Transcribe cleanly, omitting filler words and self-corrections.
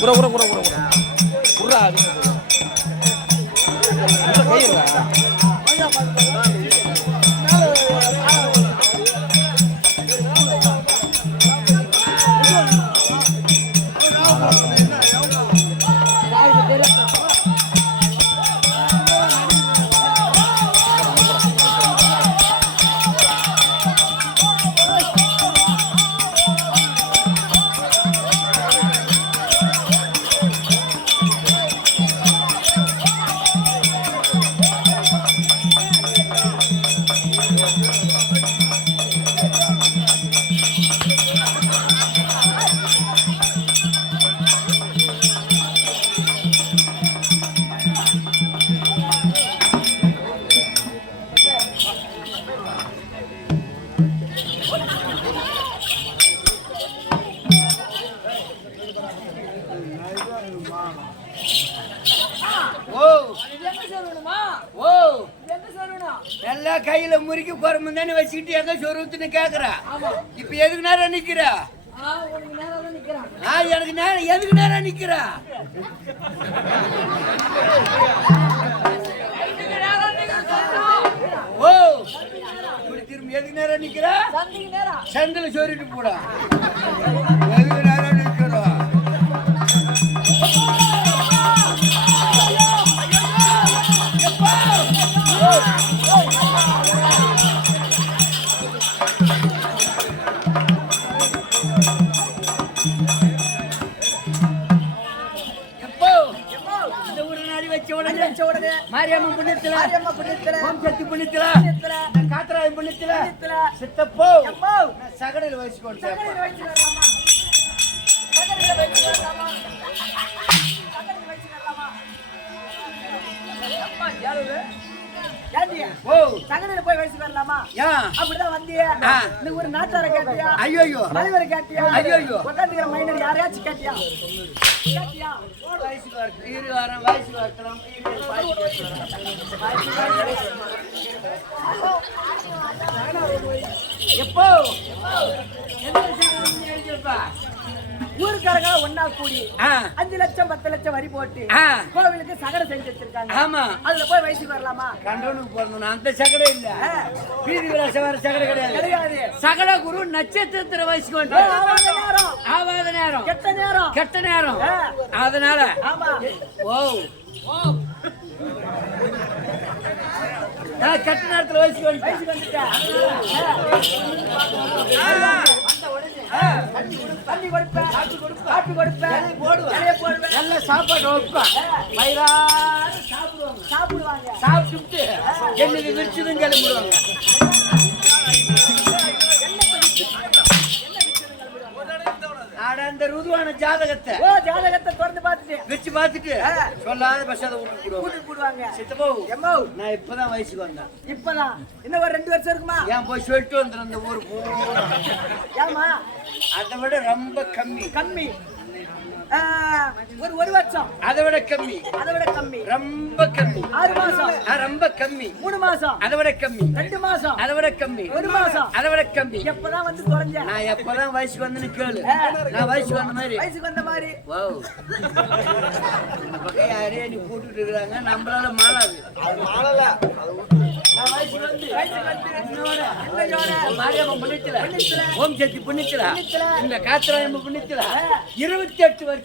குற குற குற குற குறா கையிடா எல்லா கையில முறுக்கி குறம்பு தானே வச்சுக்கிட்டு எங்க சொருத்துன்னு கேக்குறா. இப்ப எதுக்கு நேரம் நிக்கிறா? எனக்கு நேரம் எதுக்கு நேரம் நிக்கிறா? ஓ இப்படி திரும்ப எதுக்கு நேரம் நிக்கிறா? சந்தில சொருட்டு போடா. எதுக்கு நேரம் நிக்கிறா? மாரியம்மன் புண்ணியத்துல ஓம்சக்தி புண்ணியத்துல காத்தராயன் புண்ணியத்துல சித்தப்போ சகடையில் வச்சுக்கோங்க. போய் வயசு வரலாமா? அப்படிதான் வந்தியா? நீ ஒரு நாட்டார கேட்டியா? ஐயோ தலைவரை கேட்டியா? ஐயோ உட்காந்துக்கிற மைனர் யாரையாச்சும் கேட்டியா? வயசு வரலாம் எப்போ ஊருக்காரங்க ஒன்னா கூடி 5 லட்சம் 10 லட்சம் வரி போட்டு கோவிலுக்கு சகடை செஞ்சு வச்சிருக்காங்க. ஆமா, அதுல போய் வயசுக்கு வரலாமா? கண்டவனுக்கு போறணும். அந்த சகடை இல்ல, வீதி விலாசம் வர சகடை கிடையாது. சகட குரு நட்சத்திர வயசுக்கு வந்து ஆவாத நேரம், கெட்ட நேரம். அதனால ஓ கெட்ட நேரத்துல வயசுக்கு வந்துட்டேன். தண்ணி கொடுப்பேன், காப்பி கொடுப்பேன், நல்ல சாப்பாடு வைப்பேன். வயிறார சாப்பிடுவாங்க. சாப்பிட்டு என்னது விரிச்சதும் கிளம்பிடுவாங்க. அந்த ருதுவான ஜாதகத்தை திறந்து பார்த்துட்டு சொல்லாத பசாத விட்டு போடுவாங்க. சித்தப்போ நான் இப்பதான் வயசுக்கு வந்தேன். இப்பதான் இன்னும் ஒரு 2 வருஷம் இருக்குமா? ஏன் போய் சொல்லிட்டு வந்துடும் அந்த ஊர் ஏமா? அதை விட ரொம்ப கம்மி ஒரு வருஷம் அதை விட கம்மி ரொம்ப கம்மி 6 மாசம் ரொம்ப கம்மி 3 மாசம் அதை விட கம்மி 2 மாசம் அதை விட கம்மி 1 மாசம் அதை விட கம்மி. எப்பதான் வந்து தொலைஞ்ச? நான் எப்பதான் வயசுக்கு வந்தேன்னு கேளு. நான் வயசுக்கு வந்த மாதிரி ஓ இந்த பக்கம் யாரையே நீ போட்டுட்டு இருக்கிறாங்க. நம்மளால மாறாது. நான் வயசுக்கு வந்து மாரியம்மன் புண்ணியத்துல ஓம் சக்தி புண்ணியத்துல இந்த காத்தராயம்மன் புண்ணியத்துல 28 வருஷம்